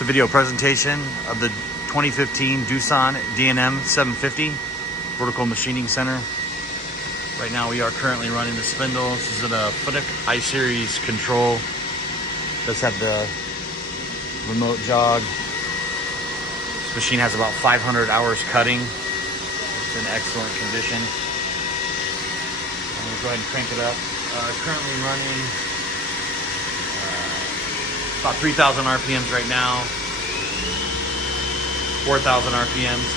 It's a video presentation of the 2015 Doosan DNM 750 Vertical Machining Center. Right now we are currently running the spindle. This is a Footic I-Series control. Does have the remote jog. This machine has about 500 hours cutting. It's in excellent condition. I'm gonna go ahead and crank it up. Currently running about 3,000 RPMs right now. 4,000 RPMs.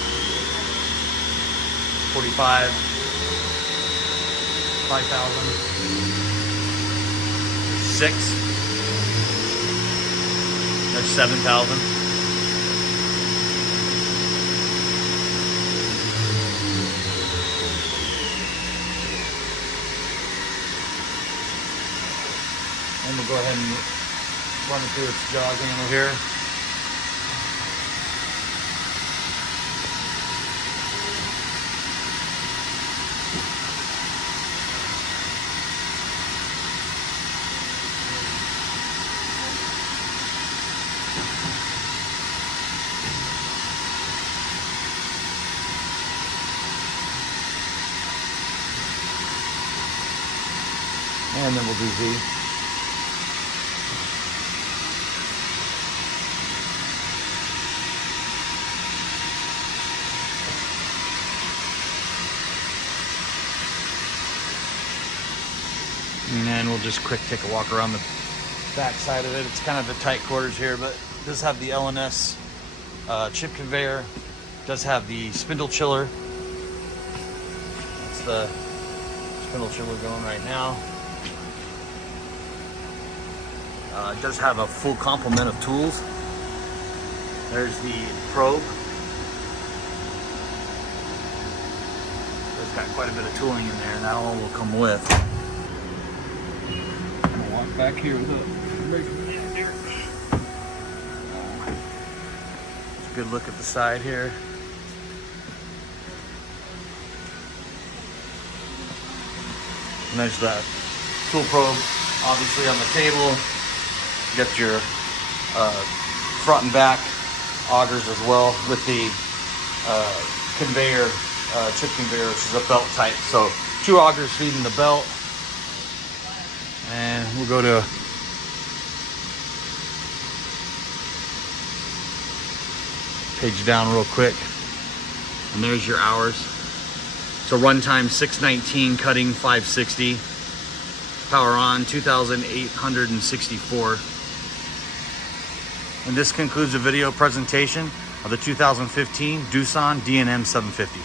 45. 5,000. 6. There's 7,000. And we'll go ahead and run it through its jog handle here. And then we'll do Z. And then we'll just quick take a walk around the back side of it. It's kind of the tight quarters here, but it does have the LNS chip conveyor. It does have the spindle chiller. That's the spindle chiller going right now. It does have a full complement of tools. There's the probe. It's got quite a bit of tooling in there, and that all will come with. I'm gonna walk back here with it's a good look at the side here. And there's the tool probe, obviously on the table. You got your front and back augers as well with the conveyor, chip conveyor, which is a belt type. So 2 augers feeding the belt. And we'll go to page down real quick. And there's your hours. So runtime 619, cutting 560. Power on 2,864. And this concludes the video presentation of the 2015 Doosan DNM 750.